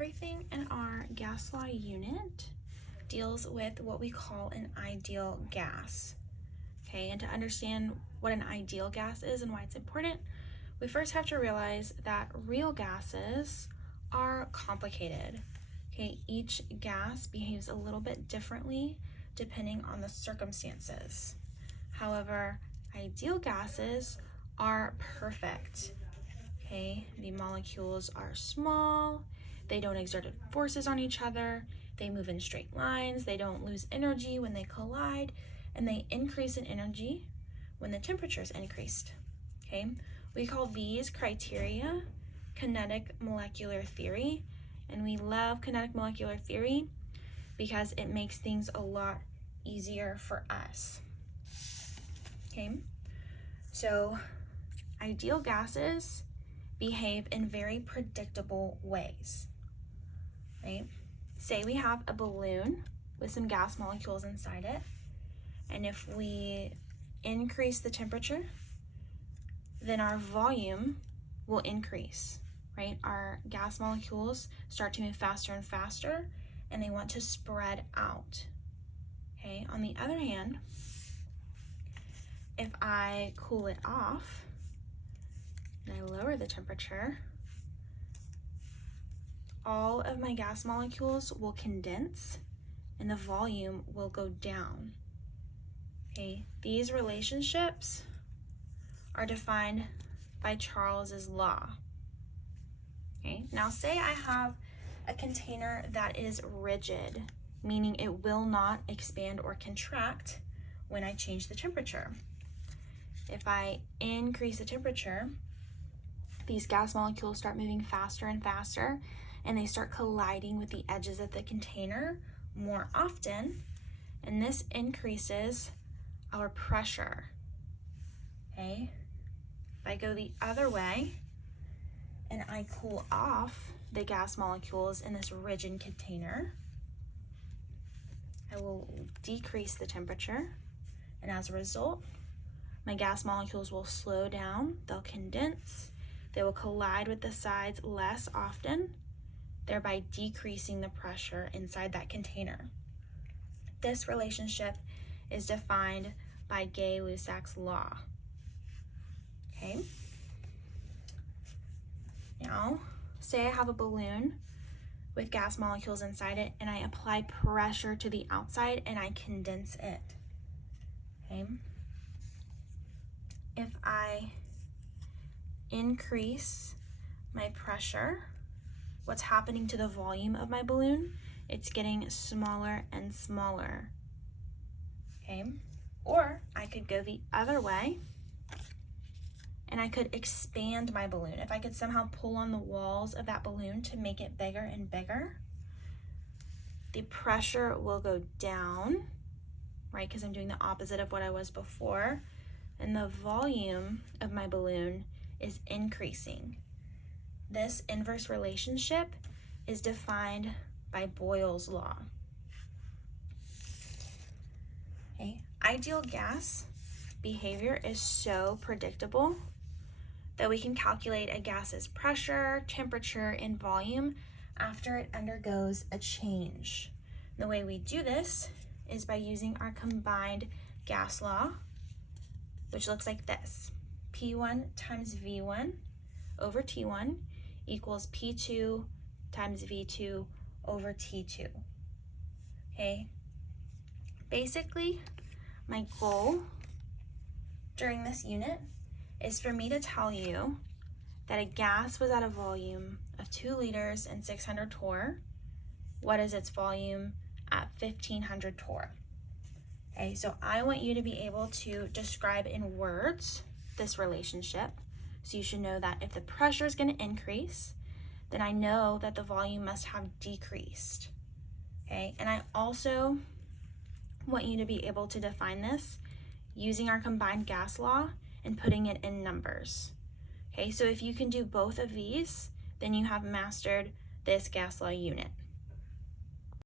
Everything in our gas law unit deals with what we call an ideal gas. Okay, and to understand what an ideal gas is and why it's important, we first have to realize that real gases are complicated. Okay, each gas behaves a little bit differently depending on the circumstances. However, ideal gases are perfect. Okay, the molecules are small, they don't exert forces on each other, they move in straight lines, they don't lose energy when they collide, and they increase in energy when the temperature is increased. Okay, we call these criteria kinetic molecular theory, and we love kinetic molecular theory because it makes things a lot easier for us. Okay, so ideal gases behave in very predictable ways. Right? Say we have a balloon with some gas molecules inside it, and if we increase the temperature, then our volume will increase, right? Our gas molecules start to move faster and faster, and they want to spread out. Okay, on the other hand, if I cool it off and I lower the temperature, all of my gas molecules will condense and the volume will go down. Okay, these relationships are defined by Charles's law. Okay, now say I have a container that is rigid, meaning it will not expand or contract when I change the temperature. If I increase the temperature, these gas molecules start moving faster and faster, and they start colliding with the edges of the container more often, and this increases our pressure. Okay, if I go the other way and I cool off the gas molecules in this rigid container, I will decrease the temperature, and as a result, my gas molecules will slow down, they'll condense, they will collide with the sides less often, thereby decreasing the pressure inside that container. This relationship is defined by Gay-Lussac's law. Okay. Now, say I have a balloon with gas molecules inside it, and I apply pressure to the outside and I condense it. Okay. If I increase my pressure, what's happening to the volume of my balloon? It's getting smaller and smaller. Okay. Or I could go the other way and I could expand my balloon. If I could somehow pull on the walls of that balloon to make it bigger and bigger, the pressure will go down, right? Because I'm doing the opposite of what I was before, and the volume of my balloon is increasing. This inverse relationship is defined by Boyle's law. Okay. Ideal gas behavior is so predictable that we can calculate a gas's pressure, temperature, and volume after it undergoes a change. The way we do this is by using our combined gas law, which looks like this. P1 times V1 over T1 equals P2 times V2 over T2. Okay, basically, my goal during this unit is for me to tell you that a gas was at a volume of 2 liters and 600 torr. What is its volume at 1500 torr? Okay, so I want you to be able to describe in words this relationship. So you should know that if the pressure is going to increase, then I know that the volume must have decreased. Okay, and I also want you to be able to define this using our combined gas law and putting it in numbers. Okay, so if you can do both of these, then you have mastered this gas law unit.